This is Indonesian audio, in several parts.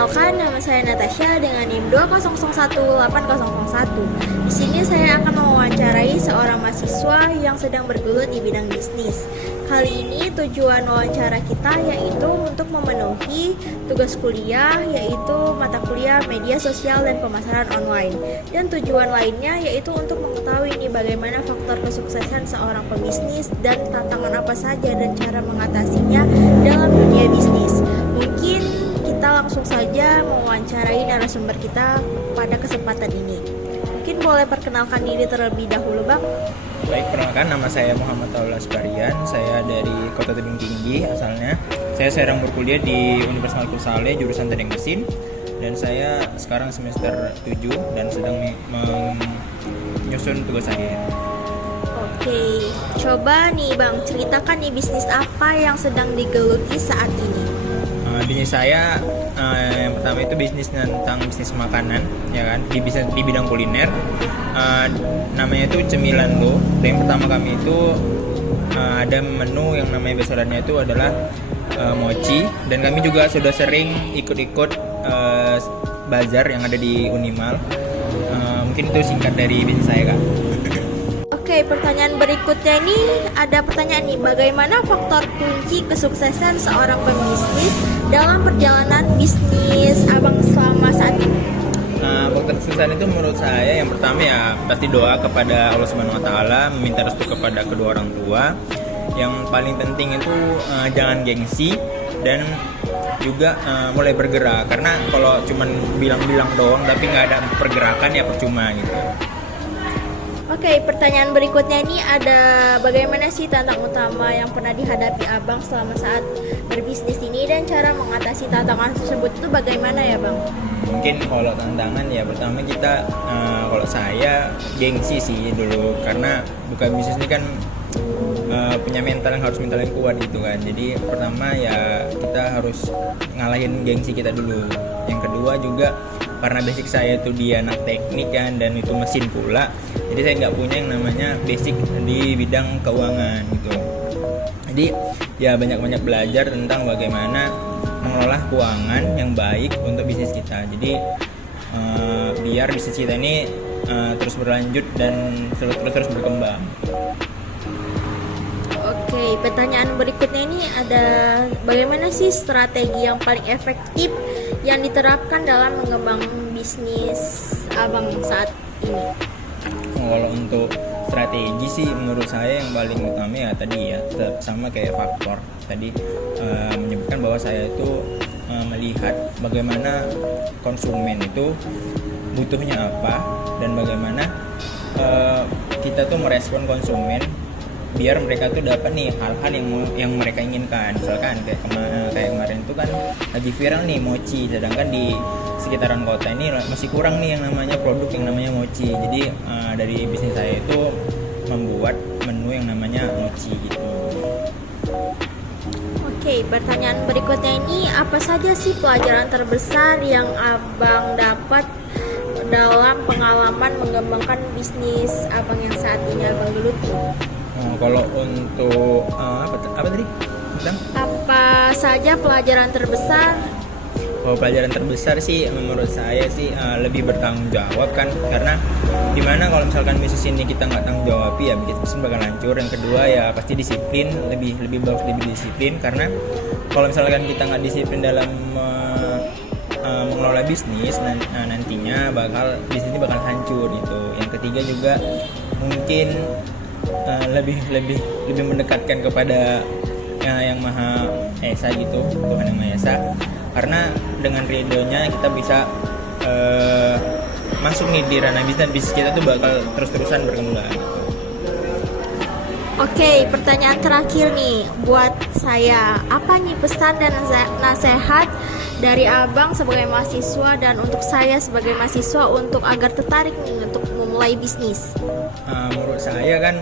Perkenalkan, nama saya Natasha dengan NIM 20018001. Di sini saya akan mewawancarai seorang mahasiswa yang sedang bergelut di bidang bisnis. Kali ini tujuan wawancara kita yaitu untuk memenuhi tugas kuliah, yaitu mata kuliah media sosial dan pemasaran online. Dan tujuan lainnya yaitu untuk mengetahui nih bagaimana faktor kesuksesan seorang pebisnis dan tantangan apa saja dan cara mengatasinya dalam dunia bisnis. Mungkin kita langsung saja mewawancarai narasumber kita pada kesempatan ini. Mungkin boleh perkenalkan diri terlebih dahulu, Bang. Baik, perkenalkan, nama saya Muhammad Taula Asbarian. Saya dari Kota Tebing Tinggi asalnya. Saya sedang berkuliah di Universitas Malik Saleh jurusan Teknik Mesin, dan saya sekarang semester 7 dan sedang menyusun tugas akhir. Oke, coba nih Bang, ceritakan nih bisnis apa yang sedang digeluti saat ini. Bisnis saya yang pertama itu bisnis makanan, ya kan, di bidang kuliner. Namanya itu Cemilan Lo. Yang pertama kami itu ada menu yang namanya besarannya itu adalah mochi, dan kami juga sudah sering ikut-ikut bazar yang ada di Unimal. Mungkin itu singkat dari bisnis saya, Kak. Oke, pertanyaan berikutnya ini ada pertanyaan nih, bagaimana faktor kunci kesuksesan seorang pebisnis dalam perjalanan bisnis Abang selama saat ini? Faktor kesuksesan itu menurut saya yang pertama ya pasti doa kepada Allah Subhanahu Wa Taala, meminta restu kepada kedua orang tua. Yang paling penting itu jangan gengsi dan juga mulai bergerak, karena kalau cuman bilang-bilang doang tapi nggak ada pergerakan ya percuma gitu. Oke, pertanyaan berikutnya ini ada bagaimana sih tantangan utama yang pernah dihadapi Abang selama saat berbisnis ini dan cara mengatasi tantangan tersebut itu bagaimana ya Bang? Mungkin kalau tantangan ya pertama kita kalau saya gengsi sih dulu, karena buka bisnis ini kan punya mental yang kuat gitu kan. Jadi pertama ya kita harus ngalahin gengsi kita dulu. Yang kedua juga karena basic saya itu di anak teknik kan, dan itu mesin pula, jadi saya nggak punya yang namanya basic di bidang keuangan gitu. Jadi ya banyak-banyak belajar tentang bagaimana mengelola keuangan yang baik untuk bisnis kita. Jadi biar bisnis kita ini terus berlanjut dan terus berkembang. Oke, pertanyaan berikutnya ini ada bagaimana sih strategi yang paling efektif yang diterapkan dalam mengembang bisnis Abang saat ini? Kalau untuk strategi sih menurut saya yang paling utama ya tadi ya tetap sama kayak faktor tadi, menyebutkan bahwa saya itu melihat bagaimana konsumen itu butuhnya apa dan bagaimana kita tuh merespon konsumen biar mereka tuh dapat nih hal-hal yang mereka inginkan. Misalkan kayak kemarin itu kan lagi viral nih mochi, sedangkan di sekitaran kota ini masih kurang nih yang namanya produk yang namanya mochi. Jadi dari bisnis saya itu membuat menu yang namanya mochi gitu. Oke, pertanyaan berikutnya ini apa saja sih pelajaran terbesar yang Abang dapat dalam pengalaman mengembangkan bisnis Abang yang saat ini Abang geluti? Kalau untuk apa tadi? Apa saja pelajaran terbesar? Pelajaran terbesar sih menurut saya sih lebih bertanggung jawab kan, karena dimana kalau misalkan bisnis ini kita nggak tanggung jawab ya bisnis bakal hancur. Yang kedua ya pasti disiplin, lebih bagus lebih disiplin, karena kalau misalkan kita nggak disiplin dalam mengelola bisnis nantinya bisnis ini bakal hancur gitu. Yang ketiga juga mungkin lebih mendekatkan kepada yang Maha Esa gitu, Tuhan yang Maha Esa, karena dengan ridhonya kita bisa masuk nih di ranah bisnis kita tuh bakal terus-terusan berkembang gitu. Oke, pertanyaan terakhir nih buat saya, apa nih pesan dan nasihat dari Abang sebagai mahasiswa dan untuk saya sebagai mahasiswa untuk agar tertarik nih untuk memulai bisnis? Menurut saya kan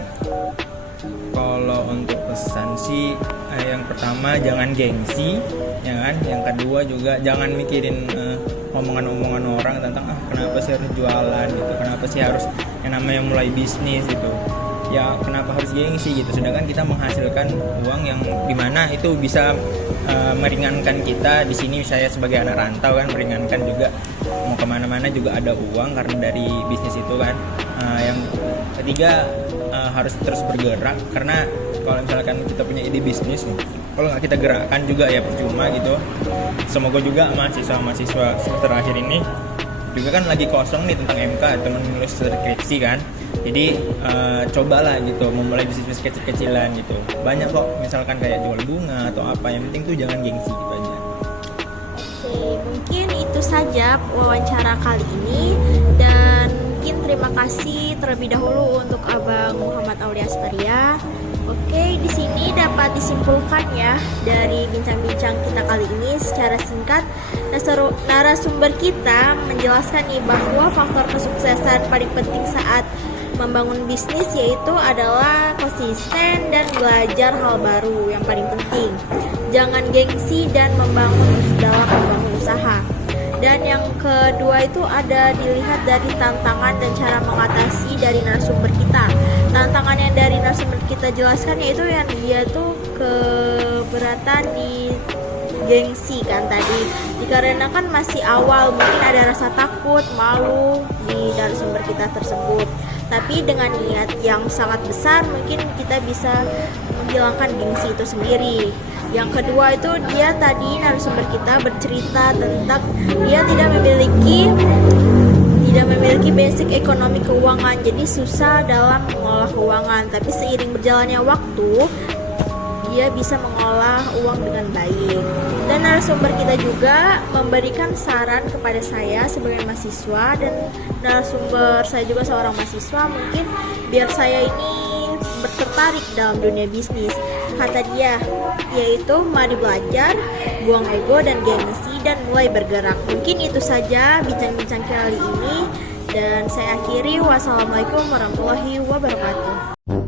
kalau untuk pesan sih yang pertama jangan gengsi, ya kan. Yang kedua juga jangan mikirin omongan-omongan orang tentang kenapa sih harus jualan gitu, kenapa sih harus yang namanya mulai bisnis gitu. Ya kenapa harus gengsi gitu, sedangkan kita menghasilkan uang yang dimana itu bisa meringankan kita di sini. Saya sebagai anak rantau kan meringankan juga, mau kemana-mana juga ada uang karena dari bisnis itu kan. Yang ketiga harus terus bergerak, karena kalau misalkan kita punya ide bisnis nih, kalau nggak kita gerakkan juga ya percuma gitu. Semoga juga mahasiswa semester akhir ini juga kan lagi kosong nih tentang MK, teman nulis skripsi kan. Jadi cobalah gitu memulai bisnis kecil-kecilan gitu. Banyak kok, misalkan kayak jual bunga atau apa, yang penting tuh jangan gengsi gitu aja. Oke, mungkin itu saja wawancara kali ini, dan mungkin terima kasih terlebih dahulu untuk Abang Muhammad Aulia Astaria. Oke, di sini dapat disimpulkan ya dari bincang-bincang kita kali ini secara singkat, narasumber kita menjelaskan nih bahwa faktor kesuksesan paling penting saat membangun bisnis yaitu adalah konsisten dan belajar hal baru yang paling penting. Jangan gengsi dan membangun usaha. Dan yang kedua itu ada dilihat dari tantangan dan cara mengatasi dari narasumber kita. Tantangan yang dari narasumber kita jelaskan yaitu yang dia tuh keberatan di gengsi kan tadi, dikarenakan masih awal, mungkin ada rasa takut, malu di narasumber kita tersebut. Tapi dengan niat yang sangat besar mungkin kita bisa menghilangkan gengsi itu sendiri. Yang kedua itu dia tadi narasumber kita bercerita tentang dia tidak memiliki basic ekonomi keuangan, jadi susah dalam mengolah keuangan. Tapi seiring berjalannya waktu dia bisa mengolah uang dengan baik. Dan narasumber kita juga memberikan saran kepada saya sebagai mahasiswa, dan narasumber saya juga seorang mahasiswa, mungkin biar saya ini tertarik dalam dunia bisnis. Kata dia, yaitu mari belajar, buang ego dan gengsi, dan mulai bergerak. Mungkin itu saja bincang-bincang kali ini, dan saya akhiri. Wassalamualaikum warahmatullahi wabarakatuh.